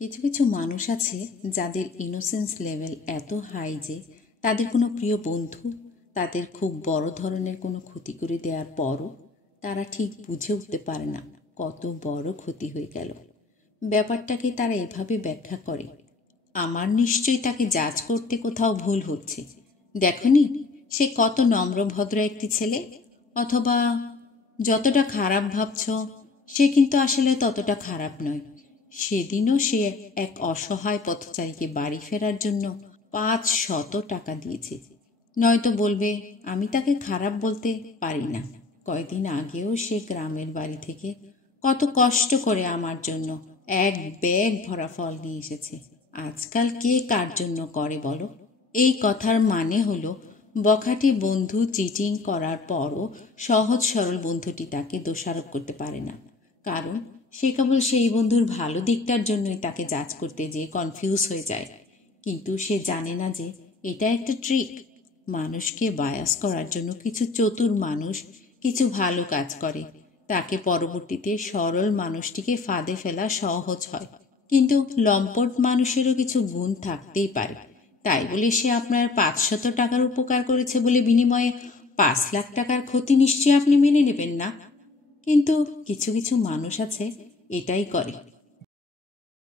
কিছু কিছু মানুষ আছে যাদের ইনোসেন্স লেভেল এত হাই যে তাদের কোনো প্রিয় বন্ধু তাদের খুব বড় ধরনের কোনো ক্ষতি করে দেওয়ার পরও তারা ঠিক বুঝে উঠতে পারে না কত বড় ক্ষতি হয়ে গেল। ব্যাপারটাকে তারা এভাবে ব্যাখ্যা করে, আমার নিশ্চয়ই তাকে জাজ করতে কোথাও ভুল হচ্ছে। দেখনি সে কত নম্রভদ্র একটি ছেলে, অথবা যতটা খারাপ ভাবছ সে কিন্তু আসলে ততটা খারাপ নয়। সেদিনও সে এক অসহায় পথচারীকে বাড়ি ফেরার জন্য 500 টাকা দিয়েছে। নয়তো বলবে আমি তাকে খারাপ বলতে পারি না। কয়দিন আগেও সে গ্রামের বাড়ি থেকে কত কষ্ট করে আমার জন্য এক ব্যাগ ভরা ফল নিয়ে এসেছে। আজকাল কে কার জন্য করে বলো? এই কথার মানে হলো বখাটে বন্ধু চিটিং করার পরও সহজ সরল বন্ধুটি তাকে দোষারোপ করতে পারে না, কারণ সে কেবল সেই বন্ধুর ভালো দিকটার জন্যই তাকে জাজ করতে যেয়ে কনফিউজ হয়ে যায়। কিন্তু সে জানে না যে এটা একটা ট্রিক। মানুষকে বায়াস করার জন্য কিছু চতুর মানুষ কিছু ভালো কাজ করে, তাকে পরবর্তীতে সরল মানুষটিকে ফাঁদে ফেলা সহজ হয়। কিন্তু লম্পট মানুষেরও কিছু গুণ থাকতেই পারে। তাই বলে সে আপনার 500 টাকার উপকার করেছে বলে বিনিময়ে 5 লাখ টাকার ক্ষতি নিশ্চয়ই আপনি মেনে নেবেন না। কিন্তু কিছু কিছু মানুষ আছে এটাই করে।